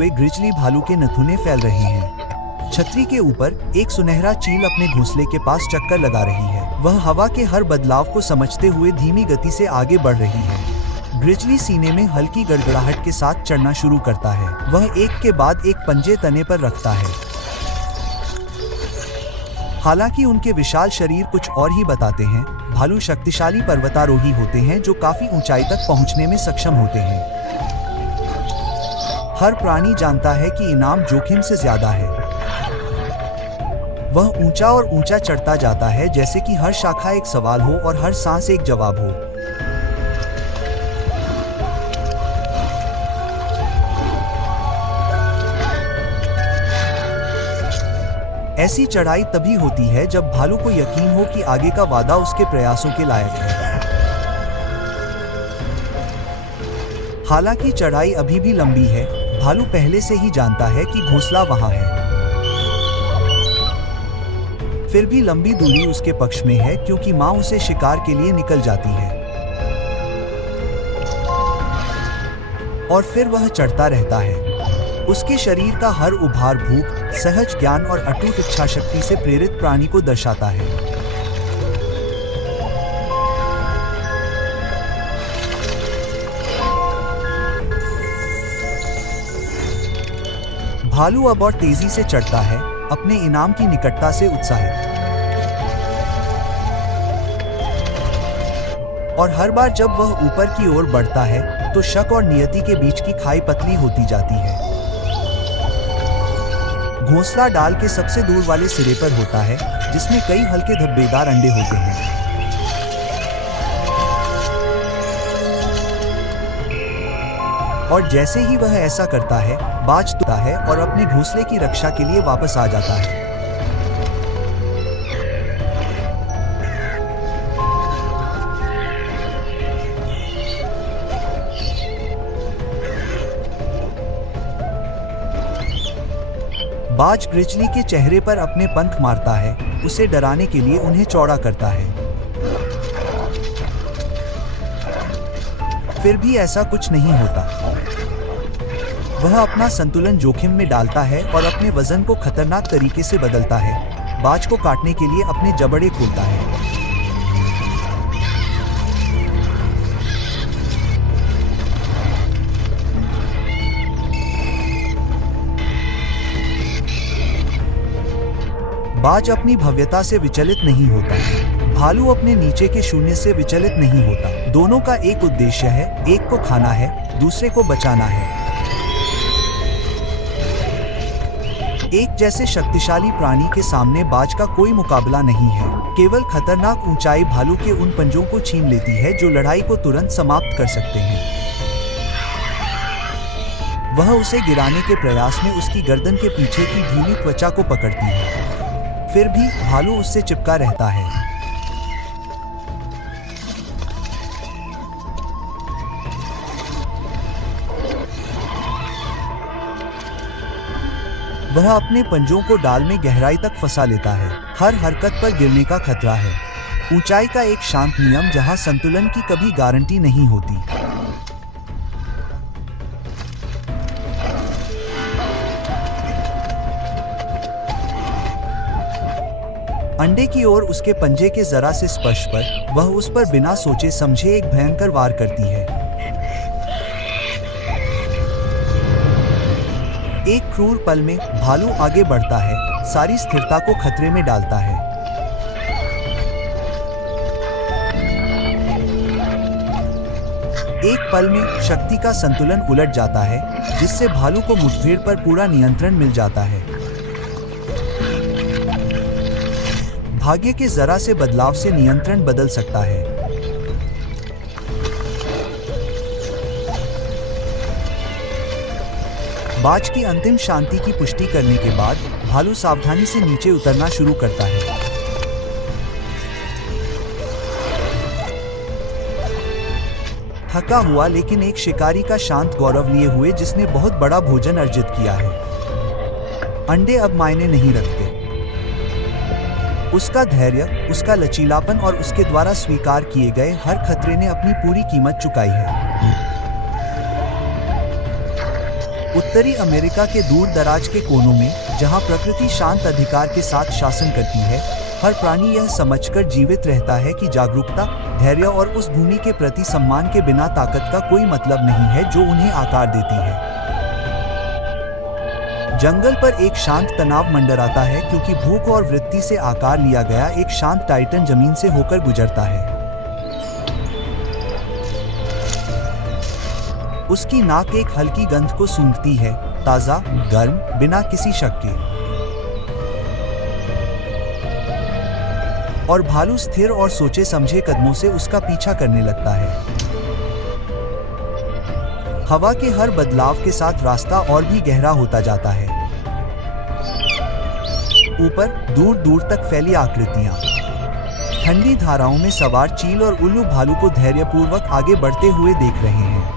हुए ग्रिजली भालू के नथुने फैल रहे हैं। छतरी के ऊपर एक सुनहरा चील अपने घोंसले के पास चक्कर लगा रही है। वह हवा के हर बदलाव को समझते हुए धीमी गति से आगे बढ़ रही है। ग्रिजली सीने में हल्की गड़गड़ाहट के साथ चढ़ना शुरू करता है। वह एक के बाद एक पंजे तने पर रखता है। हालांकि उनके विशाल शरीर कुछ और ही बताते हैं। भालू शक्तिशाली पर्वतारोही होते हैं जो काफी ऊंचाई तक पहुंचने में सक्षम होते हैं। हर प्राणी जानता है कि इनाम जोखिम से ज्यादा है। वह ऊंचा और ऊंचा चढ़ता जाता है, जैसे कि हर शाखा एक सवाल हो और हर सांस एक जवाब हो। ऐसी चढ़ाई तभी होती है जब भालू को यकीन हो कि आगे का वादा उसके प्रयासों के लायक है। हालांकि चढ़ाई अभी भी लंबी है। भालू पहले से ही जानता है कि घोंसला वहां है। फिर भी लंबी दूरी उसके पक्ष में है, क्योंकि मां उसे शिकार के लिए निकल जाती है। और फिर वह चढ़ता रहता है। उसके शरीर का हर उभार भूख, सहज ज्ञान और अटूट इच्छाशक्ति से प्रेरित प्राणी को दर्शाता है। भालू अब और तेजी से चढ़ता है, अपने इनाम की निकटता से उत्साहित। और हर बार जब वह ऊपर की ओर बढ़ता है तो शक और नियति के बीच की खाई पतली होती जाती है। घोंसला डाल के सबसे दूर वाले सिरे पर होता है, जिसमें कई हल्के धब्बेदार अंडे होते हैं। और जैसे ही वह ऐसा करता है, बाज तुरता है और अपने घोंसले की रक्षा के लिए वापस आ जाता है। बाज ग्रिजली के चेहरे पर अपने पंख मारता है, उसे डराने के लिए उन्हें चौड़ा करता है। फिर भी ऐसा कुछ नहीं होता। वह अपना संतुलन जोखिम में डालता है और अपने वजन को खतरनाक तरीके से बदलता है। बाज को काटने के लिए अपने जबड़े खोलता है। बाज अपनी भव्यता से विचलित नहीं होता। भालू अपने नीचे के शून्य से विचलित नहीं होता। दोनों का एक उद्देश्य है, एक को खाना है, दूसरे को बचाना है। एक जैसे शक्तिशाली प्राणी के सामने बाज का कोई मुकाबला नहीं है। केवल खतरनाक ऊंचाई भालू के उन पंजों को छीन लेती है जो लड़ाई को तुरंत समाप्त कर सकते हैं। वह उसे गिराने के प्रयास में उसकी गर्दन के पीछे की ढीली त्वचा को पकड़ती है। फिर भी भालू उससे चिपका रहता है। वह अपने पंजों को डाल में गहराई तक फंसा लेता है। हर हरकत पर गिरने का खतरा है। ऊंचाई का एक शांत नियम जहां संतुलन की कभी गारंटी नहीं होती। अंडे की ओर उसके पंजे के जरा से स्पर्श पर वह उस पर बिना सोचे समझे एक भयंकर वार करती है। एक क्रूर पल में भालू आगे बढ़ता है, सारी स्थिरता को खतरे में डालता है। एक पल में शक्ति का संतुलन उलट जाता है, जिससे भालू को मुठभेड़ पर पूरा नियंत्रण मिल जाता है। भाग्य के जरा से बदलाव से नियंत्रण बदल सकता है। बाज की अंतिम शांति की पुष्टि करने के बाद भालू सावधानी से नीचे उतरना शुरू करता है। थका हुआ लेकिन एक शिकारी का शांत गौरव लिए हुए जिसने बहुत बड़ा भोजन अर्जित किया है। अंडे अब मायने नहीं रखते। उसका धैर्य, उसका लचीलापन और उसके द्वारा स्वीकार किए गए हर खतरे ने अपनी पूरी कीमत चुकाई है। उत्तरी अमेरिका के दूर दराज के कोनों में, जहां प्रकृति शांत अधिकार के साथ शासन करती है, हर प्राणी यह समझकर जीवित रहता है कि जागरूकता, धैर्य और उस भूमि के प्रति सम्मान के बिना ताकत का कोई मतलब नहीं है जो उन्हें आकार देती है। जंगल पर एक शांत तनाव मंडराता है क्योंकि भूख और वृत्ति से आकार लिया गया एक शांत टाइटन जमीन से होकर गुजरता है। उसकी नाक एक हल्की गंध को सूंघती है, ताजा, गर्म, बिना किसी शक के। और भालू स्थिर और सोचे समझे कदमों से उसका पीछा करने लगता है। हवा के हर बदलाव के साथ रास्ता और भी गहरा होता जाता है। ऊपर दूर दूर तक फैली आकृतियां, ठंडी धाराओं में सवार चील और उल्लू भालू को धैर्यपूर्वक आगे बढ़ते हुए देख रहे हैं।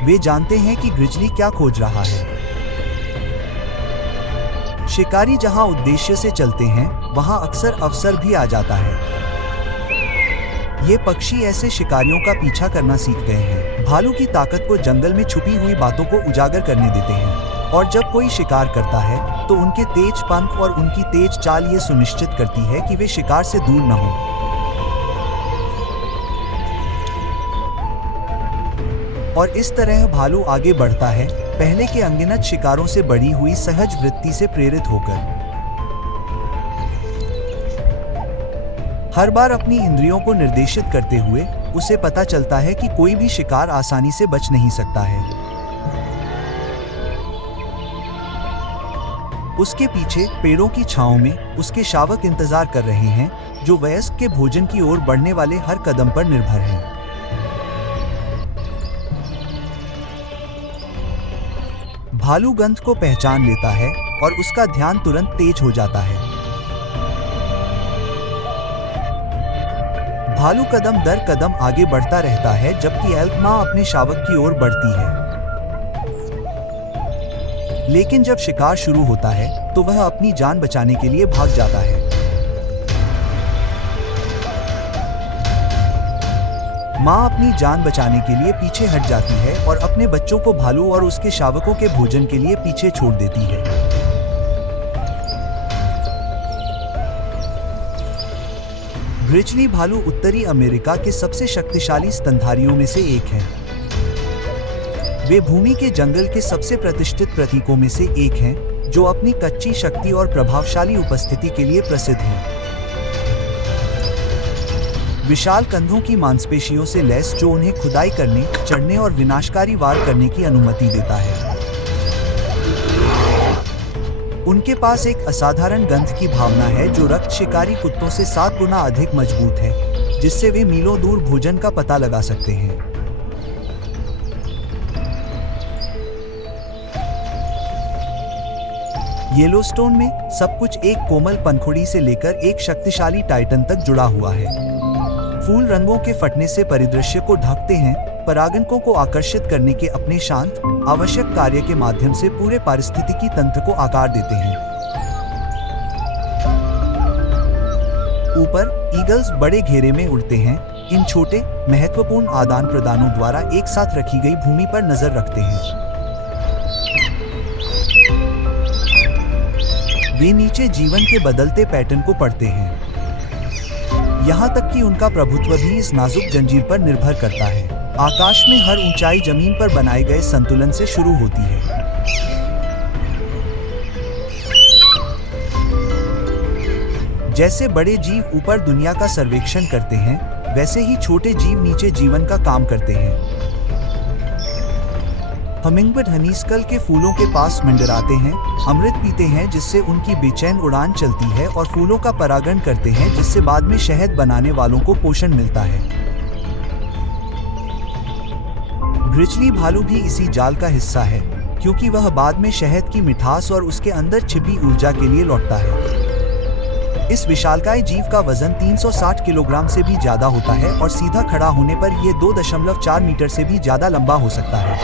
वे जानते हैं कि ग्रिजली क्या खोज रहा है। शिकारी जहां उद्देश्य से चलते हैं, वहां अक्सर अवसर भी आ जाता है। ये पक्षी ऐसे शिकारियों का पीछा करना सीख गए हैं। भालू की ताकत को जंगल में छुपी हुई बातों को उजागर करने देते हैं, और जब कोई शिकार करता है तो उनके तेज पंख और उनकी तेज चाल ये सुनिश्चित करती है कि वे शिकार से दूर न हों। और इस तरह भालू आगे बढ़ता है, पहले के अनगिनत शिकारों से बढ़ी हुई सहज वृत्ति से प्रेरित होकर। हर बार अपनी इंद्रियों को निर्देशित करते हुए उसे पता चलता है कि कोई भी शिकार आसानी से बच नहीं सकता है। उसके पीछे पेड़ों की छांव में उसके शावक इंतजार कर रहे हैं, जो वयस्क के भोजन की ओर बढ़ने वाले हर कदम पर निर्भर हैं। भालू गंध को पहचान लेता है और उसका ध्यान तुरंत तेज हो जाता है। भालू कदम दर कदम आगे बढ़ता रहता है, जबकि एल्क मां अपने शावक की ओर बढ़ती है। लेकिन जब शिकार शुरू होता है तो वह अपनी जान बचाने के लिए भाग जाता है। मां अपनी जान बचाने के लिए पीछे हट जाती है और अपने बच्चों को भालू और उसके शावकों के भोजन के लिए पीछे छोड़ देती है। ग्रिजली भालू उत्तरी अमेरिका के सबसे शक्तिशाली स्तनधारियों में से एक है। वे भूमि के जंगल के सबसे प्रतिष्ठित प्रतीकों में से एक हैं, जो अपनी कच्ची शक्ति और प्रभावशाली उपस्थिति के लिए प्रसिद्ध हैं। विशाल कंधों की मांसपेशियों से लैस, जो उन्हें खुदाई करने, चढ़ने और विनाशकारी वार करने की अनुमति देता है। उनके पास एक असाधारण गंध की भावना है, जो रक्त शिकारी कुत्तों से 7 गुना अधिक मजबूत है, जिससे वे मीलों दूर भोजन का पता लगा सकते हैं। येलोस्टोन में सब कुछ एक कोमल पंखुड़ी से लेकर एक शक्तिशाली टाइटन तक जुड़ा हुआ है। फूल रंगों के फटने से परिदृश्य को ढकते हैं, परागणकों को आकर्षित करने के अपने शांत, आवश्यक कार्य के माध्यम से पूरे पारिस्थितिकी तंत्र को आकार देते हैं। ऊपर ईगल्स बड़े घेरे में उड़ते हैं, इन छोटे, महत्वपूर्ण आदान प्रदानों द्वारा एक साथ रखी गई भूमि पर नजर रखते हैं। वे नीचे जीवन के बदलते पैटर्न को पढ़ते हैं, यहाँ तक कि उनका प्रभुत्व भी इस नाजुक जंजीर पर निर्भर करता है। आकाश में हर ऊंचाई जमीन पर बनाए गए संतुलन से शुरू होती है। जैसे बड़े जीव ऊपर दुनिया का सर्वेक्षण करते हैं, वैसे ही छोटे जीव नीचे जीवन का काम करते हैं। हमिंगबर्ड हनीस्कल के फूलों के पास मंडराते हैं, अमृत पीते हैं जिससे उनकी बेचैन उड़ान चलती है, और फूलों का परागण करते हैं जिससे बाद में शहद बनाने वालों को पोषण मिलता है। ग्रिजली भालू भी इसी जाल का हिस्सा है, क्योंकि वह बाद में शहद की मिठास और उसके अंदर छिपी ऊर्जा के लिए लौटता है। इस विशालकाय जीव का वजन 360 किलोग्राम से भी ज्यादा होता है और सीधा खड़ा होने पर यह 2.4 मीटर से भी ज्यादा लंबा हो सकता है।